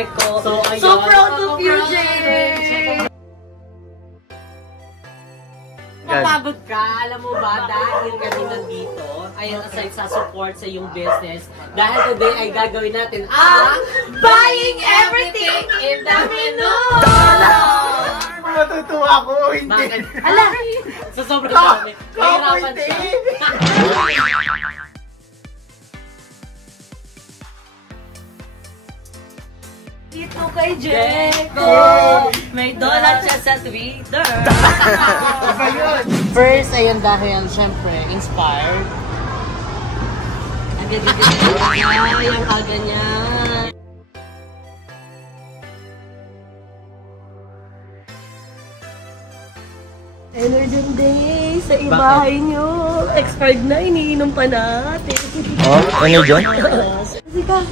Jericho. So proud of you, Jericho! Mapagod ka, alam mo ba, dahil kami nandito, ayan, aside sa support sa iyong business, dahil today ay gagawin natin ang Buying Everything in the Menu! Matutuwa ako, hindi. Bakit? Ala! Sa sobrang dami. Nahirapan siya. Dito kay Jericho, may donut siya sa Twitter. First, ayun dahil syempre, inspired. Agad-agad yung kaganyan. Energy Day sa ibahay nyo. Expired na, iniinom pa natin. Oh, Energy? Kasi ka,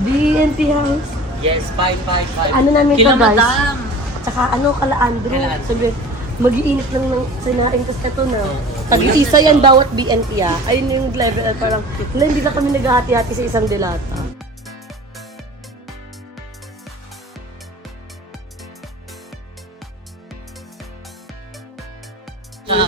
BNT House. Yes, 555. Ano namin Kila ito, guys? Madam. Tsaka ano, kala Andrew. Sabi, mag-iinit lang ng sinain kasi ito na. Tag-isa yan bawat BNT ah. Ayun yung level, parang, hindi na kami naghahati-hati sa isang delata.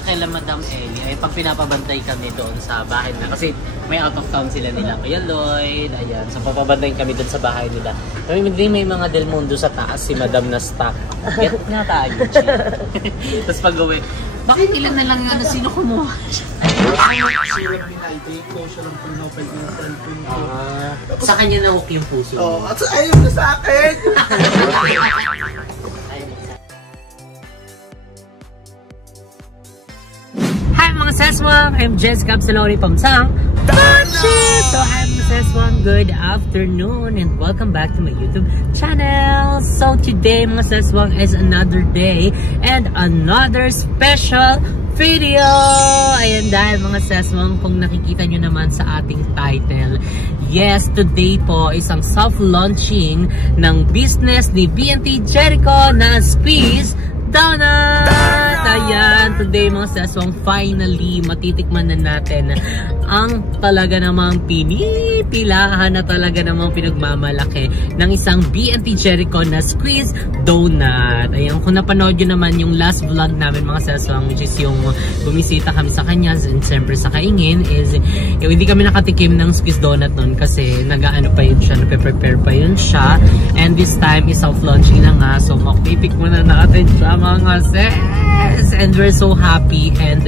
Kaya Madam Ellie, ay pag pinapabantay kami doon sa bahay na, kasi may out of town sila nila, Kuya Lloyd, ayan, so papabantayin kami doon sa bahay nila. May mga Del Mundo sa taas, si Madam na stock. Get na tayo, tapos pag uwi, bakit ilan na lang yung sino kumuha siya? Sa kanya na-hook yung puso. Oo, at ayaw na sa akin! Mga Seswang, I'm Jessica Absalori Pamsang Bachi! So I'm Seswang, good afternoon and welcome back to my YouTube channel. So today mga Seswang is another day and another special video. Ayan, dahil mga Seswang, kung nakikita nyo naman sa ating title, yes, today po isang soft launching ng business ni BNT Jericho na Squeeze Donut! Ayan, today mga Seswang, finally matitikman na natin ang talaga namang pinipilahan na talaga namang pinagmamalaki ng isang BNT Jericho na Squeeze Donut. Ayan, kung napanood nyo naman yung last vlog namin mga Seswang, which is yung bumisita kami sa kanya and siyempre sa Kaingin, is yung hindi kami nakatikim ng Squeeze Donut nun kasi nag-ano pa yun siya, nagpe-prepare pa yun siya, and this time is self-launching na nga, so makitikman na natin siya mga Ses! And we're so happy and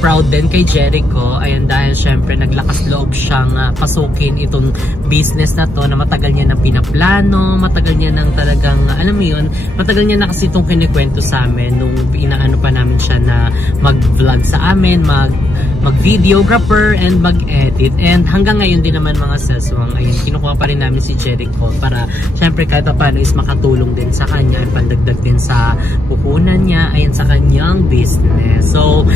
proud din kay Jericho. Ayan, dahil syempre naglakas loob siyang pasukin itong business na to na matagal niya nang pinaplano, matagal niya nang talagang, alam mo yun, matagal niya na kasi itong kinikwento sa amin nung inaano pa namin siya na mag-vlog sa amin, mag-videographer and mag-edit. And hanggang ngayon din naman mga Seswang, ayun, kinukuha pa rin namin si Jericho para syempre kahit paano is makatulong din sa kanya, pandagdag din sa puhunan niya, ayun, sa kanyang business. So,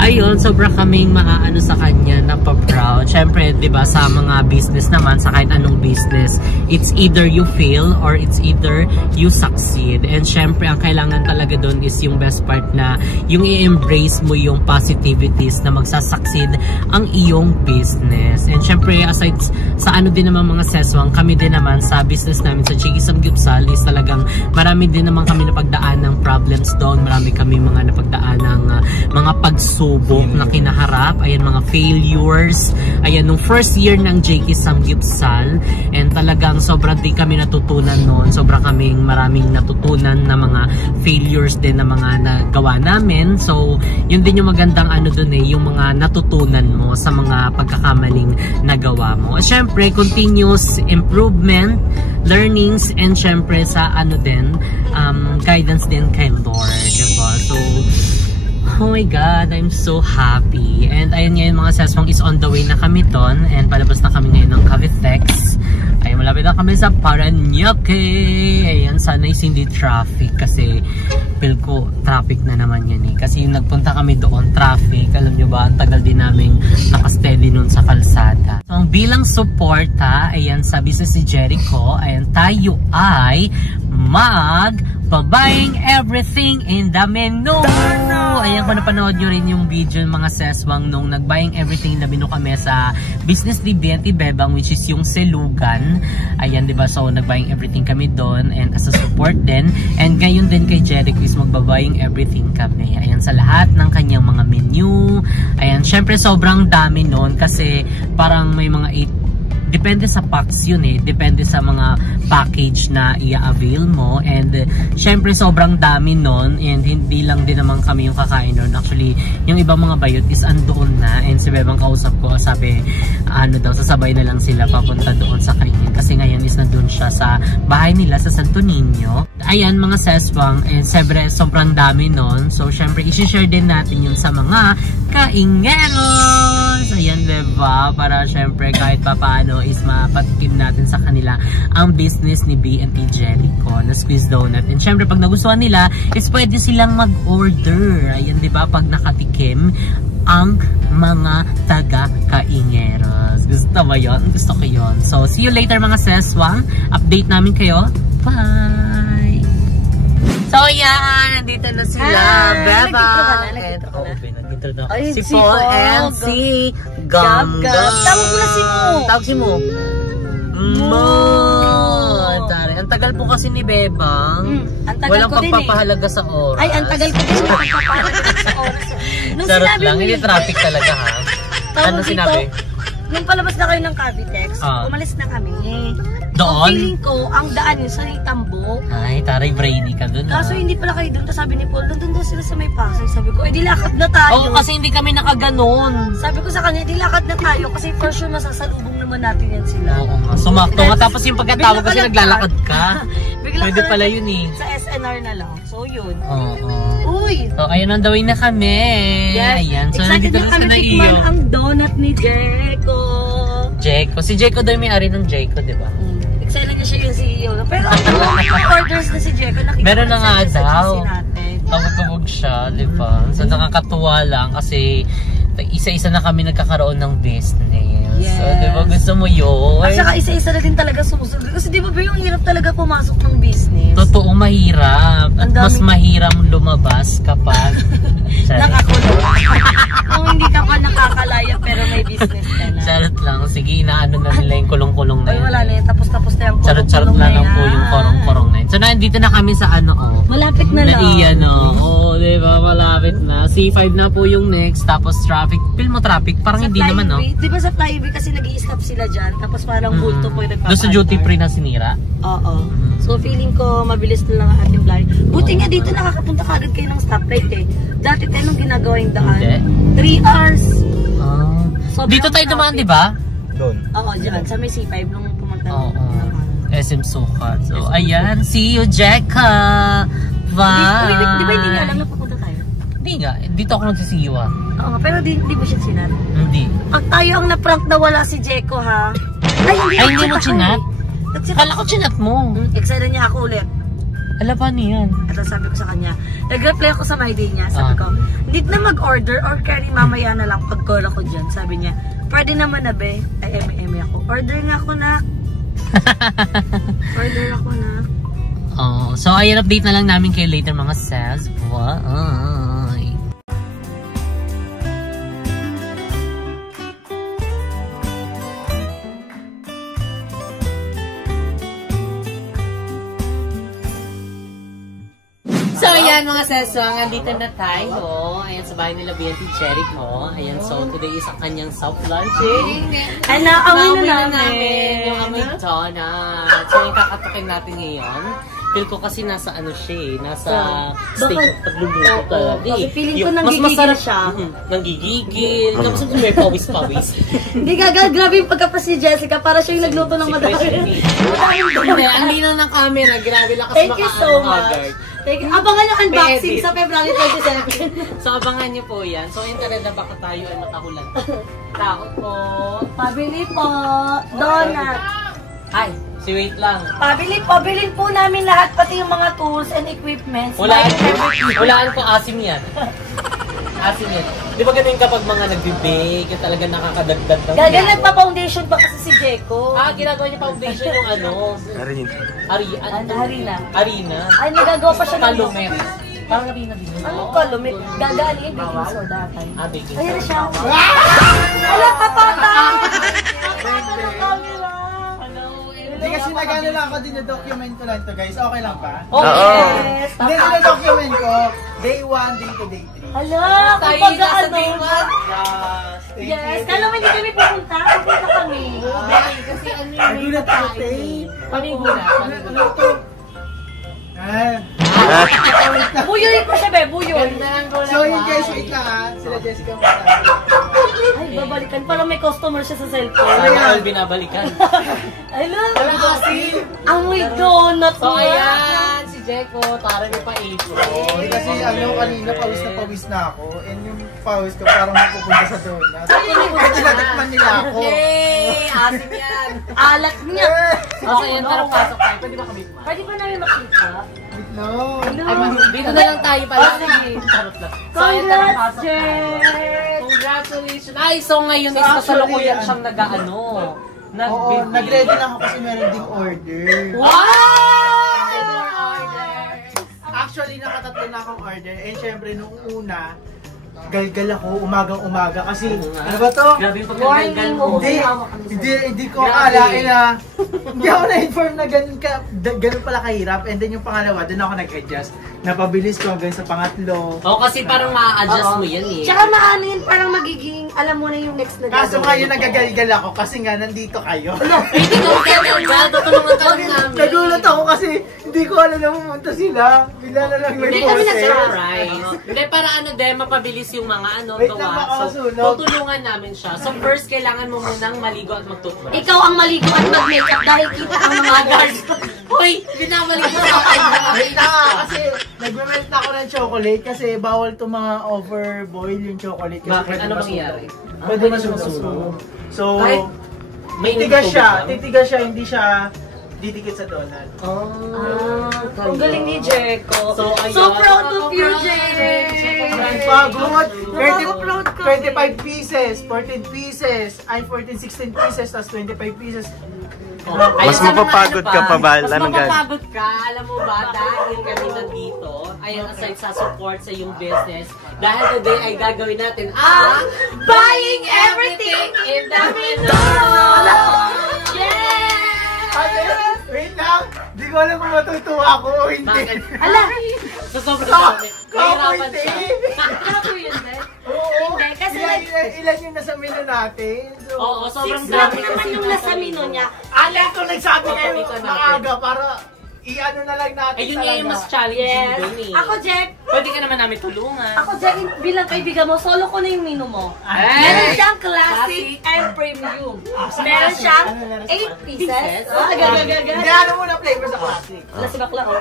ayun, sobra kaming maaano sa kanya, napaproud. Syempre, di ba, sa mga business naman, sa kahit anong business, it's either you fail or it's either you succeed. And syempre, ang kailangan talaga doon is yung best part na yung i-embrace mo yung positivities na magsasucceed ang iyong business. And syempre, aside sa ano din naman mga Seswang, kami din naman sa business namin sa Jiggy Samgyupsal is talagang marami din naman kami napagdaan ng problems doon. Marami kami mga napagdaan ng mga pagsubok na kinaharap. Ayan, mga failures. Ayan, nung first year ng Jiggy Samgyupsal, and talagang sobra din kami natutunan noon. Sobra kaming maraming natutunan na mga failures din na mga nagawa namin. So, yun din yung magandang ano doon eh, yung mga natutunan mo sa mga pagkakamaling nagawa mo. At syempre, continuous improvement, learnings, and syempre sa ano din, guidance din kay Lord, diba? So, oh my God, I'm so happy. And ayun ngayon mga Seswang, is on the way na kami ton, and palabas na kami ngayon ng Cavitex. Ay, malapit na kami sa Paranaque. Ayan, sana is hindi traffic kasi feel ko traffic na naman yan eh. Kasi yung nagpunta kami doon, traffic. Alam nyo ba, ang tagal din namin nakasteady nun sa kalsada. So, ang bilang suporta, ayan, sa business si Jericho, ayan, tayo ay buying everything in the menu. Ayan, kung napanood nyo rin yung video mga seswang nung nag-buying everything in the menu kami sa Business ni BNT Bebang, which is yung Selugan. Ayan, diba? So, nag-buying everything kami doon and as a support din. And ngayon din kay Jeric is magba-buying everything kami. Ayan, sa lahat ng kanyang mga menu. Ayan, syempre sobrang dami noon kasi parang may mga 8. Depende sa packs yun eh. Depende sa mga package na i-avail mo. And syempre sobrang dami nun. And hindi lang din naman kami yung kakain nun. Actually, yung ibang mga bayot is andoon na. And si Bebang kausap ko, sabi, ano daw, sasabay na lang sila papunta doon sa kainin. Kasi ngayon is nandun siya sa bahay nila sa Santo Niño. Ayan mga seswang. And syempre, sobrang dami nun. So syempre, isi-share din natin yun sa mga kaingeros. Ayan, diba? Para syempre, kahit pa paano is mapatikim natin sa kanila ang business ni BNT Jerico na squeeze donut. And syempre pag nagustuhan nila is pwede silang mag-order. Ayan, diba? Pag nakatikim ang mga taga-kaingeros. Gusto mo yun? Gusto ko yun. So see you later mga seswang. Update namin kayo. Bye! So yan, nandito na sila. Bebang! Si Paul and si Gam. Tawag mo na si Mo. Tawag si Mo. Mo. Ang tagal po kasi ni Bebang. Ang tagal walang ko din pagpapahalaga sa oras. Ay, ang tagal ko din pagpapahalaga sa oras. Nung Charot sinabi lang, mo hindi yun, traffic talaga ha. Ano sinabi? Nung palabas na kayo ng Cavitex, umalis na kami. So, Doon? feeling ko, ang daan yun sa Tambo. Ay, taray, brainy ka dun. Kaso hindi pala kayo dun. Tapos sabi ni Paul, doon daw sila sa may Pasay. Sabi ko, di lakad na tayo. Oo, kasi hindi kami nakaganon. Sabi ko sa kanya, di lakad na tayo. Kasi for sure, masasalubong naman natin yan sila. Oo nga, sumakto nga. Tapos yung pagkatawag kasi naglalakad ka. Bigla Pwede pala yun eh. Sa SNR na lang. So, yun. Oo. Uy! So, ayun, on the way na kami. Yes. Ayan. So, excited nandito na kami na tikman ang donut ni Jerico. Jerico. Si Jerico daw yung may-ari ng Jerico, di ba? Excited na siya yung CEO. Pero orders na si Jerico. Meron na nga daw. Natin. Tawag-tawag siya, di ba? So, nakakatuwa lang kasi isa-isa na kami nagkakaroon ng business. Yes. So, di ba gusto mo yun? At saka isa-isa na din talaga sumusunod. Kasi di ba yung hirap talaga pumasok ng business? Totoo, mahirap. At mas mahirap lumabas kapag nakakulong. Kung hindi ka pa nakakalaya pero may business ka na. Charot lang. Sige, inaano na nila yung kulong-kulong na yun. Ay, wala na yun. Tapos na yung charot-charot na lang po yung korong-korong na yun. So, nandito na kami sa ano, oh. Malapit na lang. Iyan, oh. Oh, diba? Malapit na. C5 na po yung next. Tapos traffic. Feel mo traffic? Parang hindi naman, no? Di ba sa Flyaway kasi nag-i-stop sila dyan. Tapos parang bulto po yung nagpapaandar. Doon sa duty free na sinira? Oo. So, feeling ko mabilis na lang ang ating vlog. Buti nga dito nakakapunta kagad kayo ng stoplight eh. Dati tayo nung ginagawa yung daan. 3 hours. Dito tayo dumaan, di ba? Doon. Oo, dyan. Sa may C5 nung pumunta. Oo. SM Sukat. So, ayan. See you, Jekka! Bye! Di ba hindi nga alam na pupunta tayo? Hindi nga. Dito ako nagsisiwa. Oo nga, pero di mo siya sinat. Hindi. Pag tayo ang na-prank na wala si Jeko ha. Ay, hindi mo chinat? Kala ko chinat mo. Excited niya ako ulit. Ala pa niyan. At sabi ko sa kanya, nag-reply ako sa my day niya. Sabi ko, need na mag-order or carry mamaya na lang pag-call ako dyan. Sabi niya, pwede naman na be. Ay, eme ako. Order nga ako na. Order ako na. Oh, so ayun, update na lang namin kayo later mga sas. Bye! So ayan mga seswang, andito na tayo. Ayan sa bahay nila BNT Jerico. Ayan, so today is ang kanyang soft launching. Ay, naamoy na namin. Yung amoy donut. So yung kakatukin natin ngayon. Feel ko kasi nasa ano siya eh, nasa state of pagluluto talaga. Kasi feeling ko mas nanggigigil masarap siya. Nanggigigil. Tapos may pawis-pawis. Hindi grabe yung pagka-press ni Jessica para siya yung nagluto ng madami. Hindi, ang linaw ng camera. Grabe lang kasi Thank you so much. Abangan yung unboxing sa February 27. So abangan niyo po yan. So yun talaga baka tayo ay matahulan. Tao po. Pabili po. Donut. Ay, wait lang. Pabilin po namin lahat, pati yung mga tools and equipments. Hulaan ko asim yan. Asim yan. Di ba ganun kapag mga nagbe-bake, yung talaga nakakadagdag ng Gaganag pa foundation pa kasi si Jessica. Jeko. Ginagawa niya foundation yung ano. Harina. Arena. Ay, nagagawa pa siya ng Kalumet. Parang Arena din. Anong kalumit? Dadali, baking soda. Baking Ayan soda. siya. Wala ka pata! Hindi kasi nagano lang ako, dinodocument ko lang to guys. Okay lang ba? Yes! Hindi, dinodocument ko. Day 1, day 2, day 3. Hala, Tayo kapag nasa ano. day 1. Yes, kala mo hindi kami pupunta. Pupunta kami. Kasi ano yung may Nagulat ako, nakain. Tay. Panigulat. Ano to? Buyoy ko siya, be. Buyoy. Ganda ng gulat. So yun guys, wait lang ha. Sila Jessica muna. Ay, babalikan. Parang may customer siya sa cellphone. Sana all binabalikan. Ay, look. Alam ko kasi, Amoy donut So nga. ayan, si Jeko, tara niyo pa ipon. kasi ano kanina pawis na ako. And yung pawis ko parang mapupunta sa donut. Kaya tinatikman nila ako. Yay! Asim yan. Alat niya. Okay, yan, tara pasok tayo. Pwede ba kami kumain? Pwede ba namin makita? No. Dito na lang tayo pala. Charot lang. So, ayan, tara Congrats, pasok tayo. Jen! Congratulations! Ay, so ngayon So, is kasalukuyan actually, siyang nag-ano. Oo, nag-ready lang ako kasi meron ding order. Actually, nakatatlo na akong order. And syempre, nung una, galgal ako, umagang-umaga. Kasi, ano ba to? Grabe yung pagkagalgal mo. Hindi ko Grabe. akalain na, hindi ako na-inform na ganun pala kahirap. And then yung pangalawa, doon ako nag-adjust. Napabilis ko hanggang sa pangatlo. Oo, kasi parang ma-adjust mo yan eh. Tsaka maano yun, parang magiging, alam mo na yung next na Kaso gagawin. ngayon nagagalgal ako kasi nga nandito kayo. Hindi ka magkagalgal, tutulungan ka lang namin. Nagulat ako kasi hindi ko alam na pumunta sila. Bigla na lang may Hindi kami boses. nag-surprise. Hindi, para ano din, mapabilis yung mga ano, Wait lang, baka So, masunog. tutulungan namin siya. So, first, kailangan mo munang maligo at mag-toothbrush. Ikaw ang maligo at mag-makeup dahil kita ang mga guards. Hoy, binabalik mo sa akin. Wait lang kasi nagme-melt na ako ng chocolate kasi bawal to mga overboil yung chocolate. Kasi Bakit? pwede Ano masunog. mangyayari? Pwede masunog. So, Kahit may titigas tubig siya. lang? Titigas siya, hindi siya didikit sa donut. Ang galing ni Jeko. So, ayun. So proud of you, Jeko. Ang pagod! Nakaka-proud ka. 25 pieces, 14 pieces, ay 14, 16 pieces, tapos 25 pieces. Mas mapapagod ka pa ba? Mas Anong mapapagod ka, alam mo ba, dahil kami nandito, ayun, aside sa support sa iyong business, dahil today ay gagawin natin ang Buying Everything in the Mindoro! Yes! Wait lang, di ko alam kung matutuwa ako o hindi. Bakit? Ala! So, sobrang dami. Nahirapan Kapit siya. Ako yun, eh. Oo, Hindi, kasi ilan yung nasa menu natin. So, Oo, sobrang 6 dami. naman yung nasa menu niya. alam ko nagsabi kayo Papakita natin. maaga para i-ano na lang natin Ayun talaga. nga yung mas challenging Yes. dun eh. Ako, Jack. Pwede ka naman namin tulungan. Ako, Jack, bilang kaibigan mo, solo ko na yung menu mo. Ay! Meron siyang classic Classic. and premium. sa Meron classic, siyang ano meron sa 8 pieces. Pieces? Oh, Hindi, agad-agad. ano muna flavor sa classic. Nasa bakla, oh.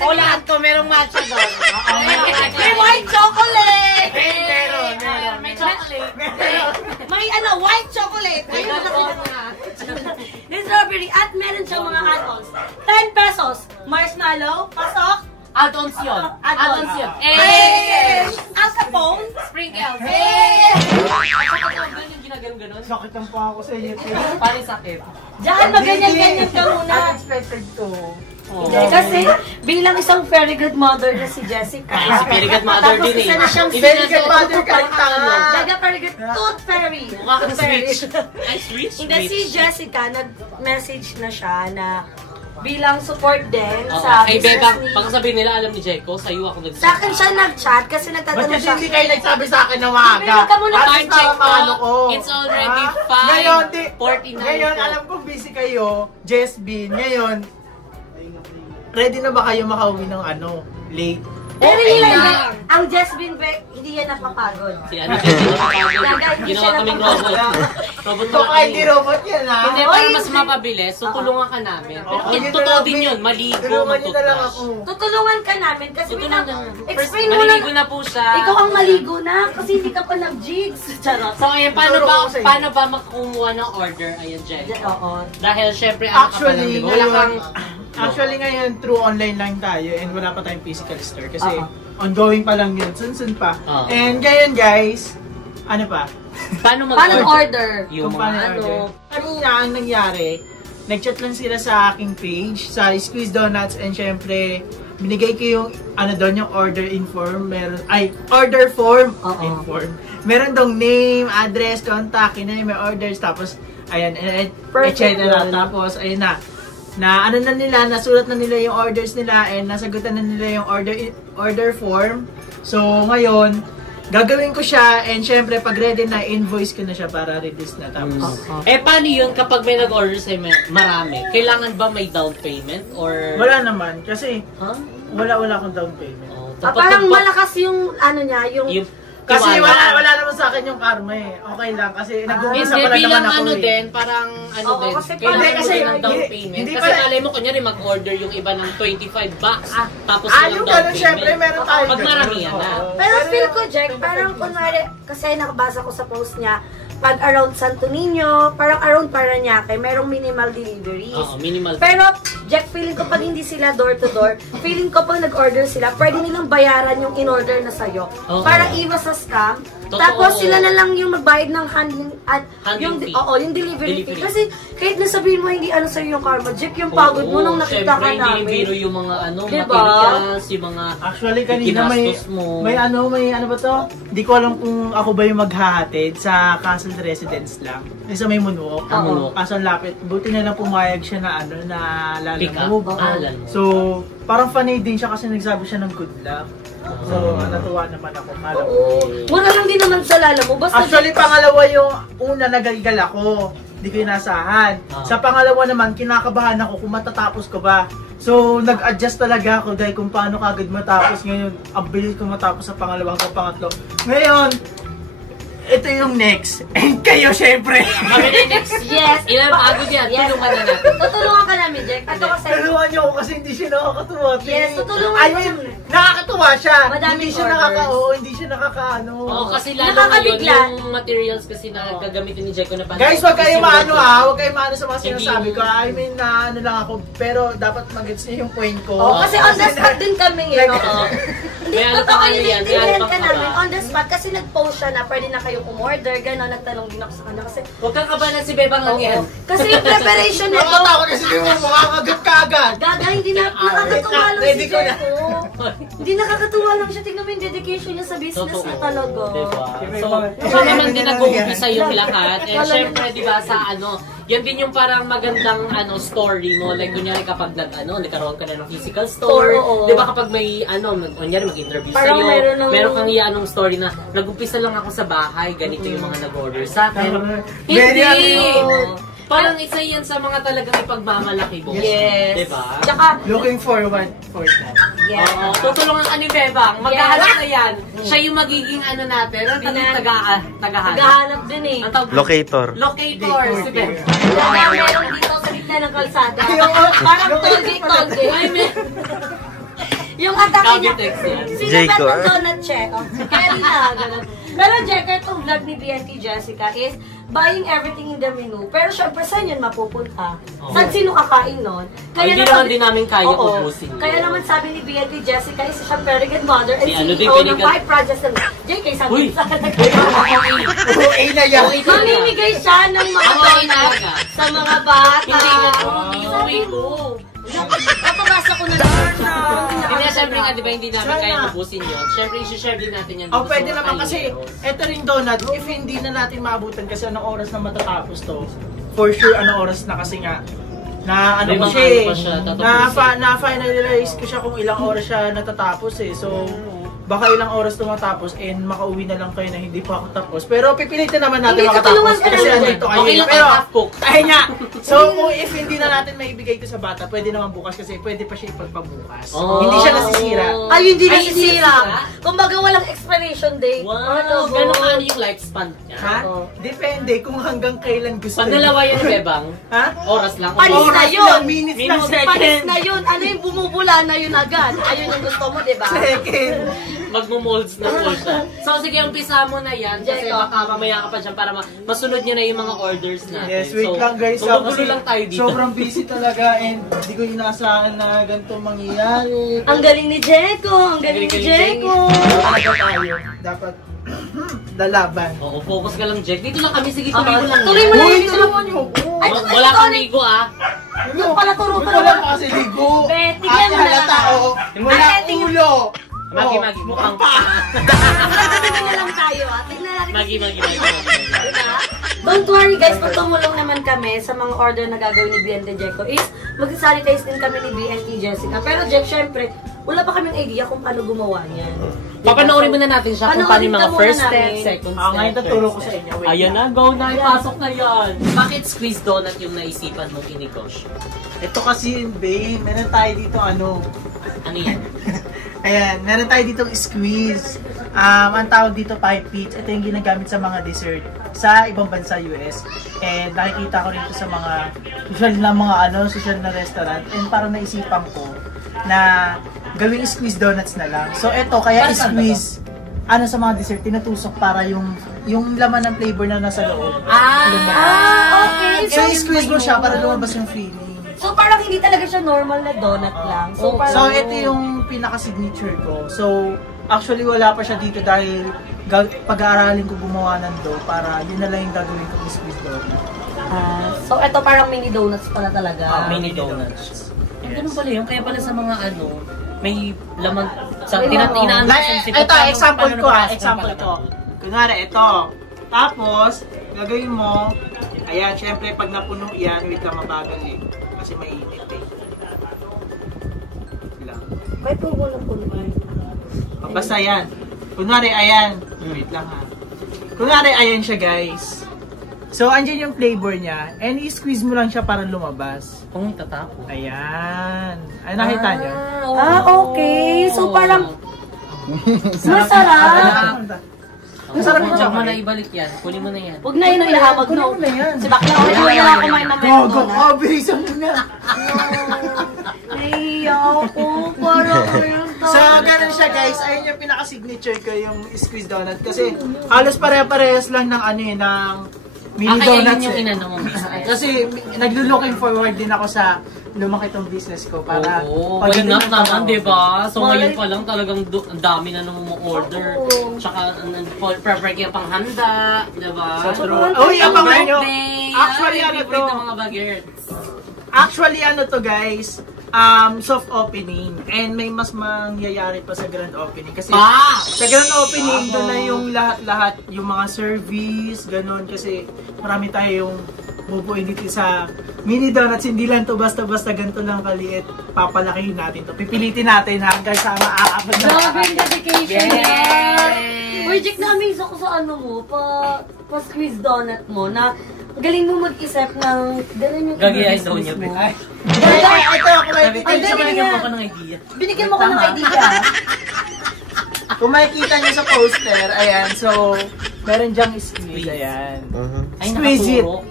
O lahat ko, merong matcha doon. May white chocolate! Meron. May chocolate. May white chocolate. May Ayun, ganon nakita. nga. May strawberry at meron siyang mga add-ons. 10 pesos. Marshmallow, pasok. Add-ons yun. Add-ons yun. Eh! Alcapone. Sprinkles. Eh! Bakit yung ginaganon-ganon? Sakit ang pa ako sa iyo. Parang sakit. Diyan, maganyan-ganyan ka muna. Unexpected to. Hindi, kasi bilang isang very good mother na si Jessica. Si very good mother Tapos din eh. isa na siyang Very good mother ka rin tanga. Daga very good tooth fairy. Mukha kang Tooth fairy. switch. Ay, switch? Hindi, si Jessica, nag-message na siya na bilang support din Oo. sa Ay, business Bebang, ni... baka sabihin nila, alam ni Jeko, sa'yo ako nagsasabi. Sa akin siya nag-chat kasi Ba't nagtatanong kasi siya. hindi kayo nagsabi sa akin na maaga? Meron ka muna At time least check para maano po. ko. It's already Ha? Ngayon, 5:49 Ngayon, po. alam kong busy kayo, Jess Bean. Ngayon, ready na ba kayo makauwi ng late? Pero Okay hindi lang. lang. Ang Jasmine Beck, hindi yan napapagod. Si ano, ginawa Hindi ginawa siya kaming napapagod. robot. Robot So, na kahit di robot yan ha? Hindi, Oy, para mas hindi. mapabilis, so tulungan ka namin. Pero Oo, yun totoo na lang, din babe. yun, maligo, Tulungan niyo na lang mag-toothbrush. ako. Tutulungan ka namin kasi Tutulungan ka Explain First, mo na. maliligo na po siya. Ikaw ang maligo na kasi hindi ka pa nag-jigs. Charot. So, ayan, Tuturo ko sa inyo. paano ba makakumuha ng order? Ayan, Jen. Oo. Dahil syempre, ano ka pa lang, Actually, di ba? Wala kang... ngayon, through online lang tayo and wala pa tayong physical store kasi ongoing pa lang yun, sun pa. Oo. And ngayon guys, Ano pa? Paano Paano mag-order? order? Yung Kung paano mga ano. order. Kanina, ang nangyari, nag-chat lang sila sa aking page, sa Squeeze Donuts, and syempre, binigay ko yung, ano doon, yung order inform, order form, Oo. inform. Meron dong name, address, contact, may orders, tapos, ayan, Perfect etc. yun. Tapos, ayun na ano na nila, nasulat na nila yung orders nila, and nasagutan na nila yung order form. So, ngayon, gagawin ko siya, and syempre, pag ready na, invoice ko na siya para release na. Tapos, Paano yun kapag may nag-order sa'yo marami? Kailangan ba may down payment? Or... wala naman, kasi, Huh? wala akong down payment. Oh, Parang malakas yung, ano niya, yung Kasi tiwala. wala naman sa akin yung karma eh. Okay lang, kasi nag-umpisa Hindi, pa lang bilang naman ako ano eh. din, parang ano Oo, din, kasi kailangan parang- mo kasi din ng down hindi- payment. hindi Kasi pa- malay mo, kunyari mag-order yung iba ng $25, tapos Yung walang down ganun, payment. syempre, meron tayo. Pag maramihan na. Pero feel ko, Jack, parang kunwari, kasi nakabasa ko sa post niya, pag around Santo Niño, parang around Parañaque, merong minimal deliveries. Oo, minimal. Pero, Jack, feeling ko pag hindi sila door-to-door, feeling ko pag nag-order sila, pwede nilang bayaran yung in-order na sa'yo. Oo. Para iwas sa scam. Totoo. Tapos sila na lang yung magbayad ng handling at Handling fee. yung delivery fee. Delivery. Kasi kahit nasabihin mo hindi ano sa'yo yung karma, Jack, yung pagod mo nung nakita ka Siyempre, namin. hindi biro yung mga ano, Diba? materials, yung mga Actually, kanina may ginastos mo. may ano ba to? Hindi ko alam kung ako ba yung maghahatid sa Castle Residence lang. Isa may moonwalk. Moonwalk. Kaso ang lapit. Buti na lang pumayag siya na ano, na Pick up. lalamove. Lalamove. So, parang funny din siya kasi nagsabi siya ng good luck. So, natuwa naman ako. Malam. Oo. Mura lang din naman sa lala mo. Basta Actually, pangalawa yung una nagalgal ako. Hindi ko inasahan. Sa pangalawa naman, kinakabahan ako kung matatapos ko ba. So, nag-adjust talaga ako dahil kung paano kagad matapos. Ngayon, ang bilis ko matapos sa pangalawa hanggang pangatlo. Ngayon, ito yung next. And kayo, syempre. Kami na next. Yes. Ilan pagod yan? Yes. Tulungan na natin. tutulungan ka namin, Jack. Ito kasi, Tulungan niyo ako kasi hindi siya nakakatuwa. Yes, tutulungan I mo mean, naman. nakakatuwa siya. Madaming Hindi siya orders. hindi siya nakakaano. Oo, kasi lalo ngayon Nakakabigla. yung materials kasi na gagamitin ni Jeko na panahon. Guys, wag kayo Kasi maano yung- huwag kayo maano sa mga Hindi sinasabi mo- ko. I mean, na ano lang ako, pero dapat mag-gets niyo yung point ko. oh, kasi on the spot din kami ngayon. Oo. Hindi, May ano totoo, pa kayo yan, may ano naiintindihan pa ka ka namin. ba? On the spot, kasi nag-post siya na pwede na kayo umorder, gano'n, nagtanong din ako sa kanya. Kasi, Huwag kang kabahan si Bebang lang yan. kasi yung preparation nito, Nakakatawa kasi yung makakagat ka agad. gaga, hindi na, nakakatuwa lang si Ready ko na. Jeko. Hindi nakakatuwa lang siya. Tingnan mo yung dedication niya sa business Totoo. na talaga. Diba? May So, mga- so naman din nag-uumpisa yung Yeah. lahat. And Wala syempre, di ba, sa ano, yan din yung parang magandang story mo. Like, kunyari kapag nagkaroon ka na ng physical store. Oo. Di ba kapag may, kunyari mag-interview Parang sa'yo, meron ng- kang ianong story na, nag-umpisa lang ako sa bahay, ganito yung mga nag-order sa akin. Very Hindi! ano. Parang isa yan sa mga talagang ipagmamalaki mo. Yes. Di ba? Tsaka, Looking forward for that. yes. Oo, tutulungan ka ni Bebang. Maghahanap na yan. Siya yung magiging ano natin. Ano yung tagahanap? Naghahanap din eh. Ang tawag- Locator. Locator, si Bebang. Kaya meron dito sa gitna ng kalsada. Parang toll-gate. Ay, may... Yung atake niya. Copy text yan. Sinabet Jaycor. ng donut check. Kaya na, ganun. Pero Jeka, itong vlog ni BNT Jessica is buying everything in the menu. Pero syempre, saan yun mapupunta? Saan sino kakain nun? Hindi naman din namin kaya ubusin. Kaya naman sabi ni BNT Jessica is siyang very good mother and Si ano din, CEO ng pinigan- 5 projects ng JK, sabi Uy! sa OA na yan. mamimigay siya ng mga Ang donut sa mga bata. Hindi nga, iuwi ko. Napabasa ko na lang. Hindi na, syempre nga, di ba, hindi namin kaya ubusin yun. Syempre, isi-share din natin yan. Oh, dito sa pwede mga naman kasi, kaineros. eto rin donut, if hindi na natin maabutan kasi anong oras na matatapos to, for sure anong oras na kasi nga, na ano May ko mga siya ano eh, pa siya, tatapusin. na-finalize ko siya kung ilang oras siya natatapos eh. So, baka ilang oras tumatapos and makauwi na lang kayo na hindi pa ako tapos. Pero pipilitin naman natin Hindi, makatapos tutulungan ka kasi naman. andito kayo. Okay lang Pero, ang half cook. ay nga. So, kung if hindi na natin maibigay ito sa bata, pwede naman bukas kasi pwede pa siya ipagpabukas. Oh. Hindi siya nasisira. Ay, hindi Ay, nasisira. nasisira? Kumbaga walang expiration date. Wow, ganun nga yung lifespan niya. Ha? Depende kung hanggang kailan gusto. Pag dalawa yan, Bebang, Ha? oras lang. Panis na Oras yun. lang, minutes lang, Minutes. Panis second. na yun. Ano yung bumubula na yun agad? Ayun yung gusto mo, di ba? Second. Magmumolds na po siya. So sige, umpisa mo na yan kasi Jeko. baka mamaya ka pa dyan para masunod nyo na yung mga orders natin. Yes, wait lang guys. So, Kasi lang tayo dito. sobrang busy talaga and hindi ko inaasahan na ganito mangyayari. Ang galing ni Jeko. Ang galing ni Galing-galing. Jeko. Talaga tayo. Dapat lalaban. Oo, focus ka lang, Jack. Dito lang kami. Sige, tuloy mo lang. Tuloy mo lang Uy, yun. tulungan niyo ako. Ay, Wala kang ligo, ah. Yung pala turo pa Wala naman. pa kasi ligo. Be, tignan mo na halata, lang. oo. Wala Ay, tingnan- ulo. Magi, mukhang pa. Tignan na lang tayo, ah. Tignan natin. Magi. Don't worry guys, pag tumulong naman kami sa mga order na gagawin ni BNT Jeko is magsasanitize din kami ni BNT Jessica. Pero Jeff, syempre, wala pa kaming idea kung paano gumawa niyan. Papanoorin muna natin siya kung paano yung mga Panoorin ka first muna step, namin. second step, Ngayon third tuturo ko step. sa inyo. Wait Ayan lang. na, go na, ipasok na yan. Bakit squeeze donut yung naisipan mong inegosyo? Ito kasi, babe, meron tayo dito ano. Ano yan? Ayan, meron tayo dito squeeze. Ang tawag dito pipe pits. Ito yung ginagamit sa mga dessert sa ibang bansa US. And nakikita ko rin ito sa mga social na restaurant. And parang naisipan ko na gawing squeeze donuts na lang. So ito, kaya Para saan squeeze sa mga dessert, tinutusok para yung laman ng flavor na nasa loob. Okay. So i-squeeze mo siya para lumabas yung feeling. So parang hindi talaga siya normal na donut lang. So parang... So, ito yung pinaka-signature ko. So, actually, wala pa siya dito dahil pag-aaralin ko gumawa ng dough para yun na lang yung gagawin ko ng squeeze donut. So ito parang mini donuts pala talaga. Mini donuts. Ganun pala yun. Kaya pala sa mga may laman sa May tinaan Ito, example ko. Kunwari, ito. Tapos, gagawin mo, ayan, syempre, pag napuno yan, wait lang, mabagal eh. Kasi mainit eh. Lang. Kahit po walang kulay. Basta yan. Kunwari, ayan. Wait lang ha. Kunwari, ayan siya guys. So, andyan yung flavor niya. And i-squeeze mo lang siya para lumabas. Kung tatapo. Ayan. Ay, nakita niyo? Okay. So parang masarap. Masarap yung Huwag mo chocolate. na ibalik yan. Kunin mo na yan. Huwag na yun ang ihamag, no? Kunin mo na yan. Si bakla ko na lang kumain na meron Go, donut. bilisan mo na. Ayoko, parang meron So, ganun siya guys. Ayun yung pinaka-signature ko, yung squeeze donut. Kasi halos pare-parehas lang ng ng mini Kaya donuts yun yung eh. inano mong business. Kasi naglo-looking forward din ako sa lumaki tong business ko para Oo, pag why not ganun naman, ako. di ba? So Malay- ngayon pa lang talagang ang dami na nung order. Oo. Tsaka prepare kayo pang handa, di ba? So, true. Uy, abangan nyo. Birthday! Actually, Ay, ano favorite to? ng mga bagets. Actually, ano to guys, soft opening. And may mas mangyayari pa sa grand opening. Kasi sa grand opening, doon na yung lahat-lahat, yung mga service, ganun. Kasi marami tayong bubuin dito sa mini donuts. Hindi lang to basta-basta ganito lang kaliit. Papalakihin natin to. Pipilitin natin hanggang sa maaabot na Grabe yung dedication niya. Yes! Uy, Jack, na-amaze ako sa ano mo, pa-squeeze donut mo, na galing mo mag-isip ng ganun yung Gagayahin daw niya, mo. Ay, Ito, kung makikita ay, nyo sa binigyan niya. mo ko ng idea. Binigyan mo ko ng idea. kung makikita nyo sa poster, ayan, so, meron dyang squeeze, ayan. Ay, Squeeze it. nakaturo.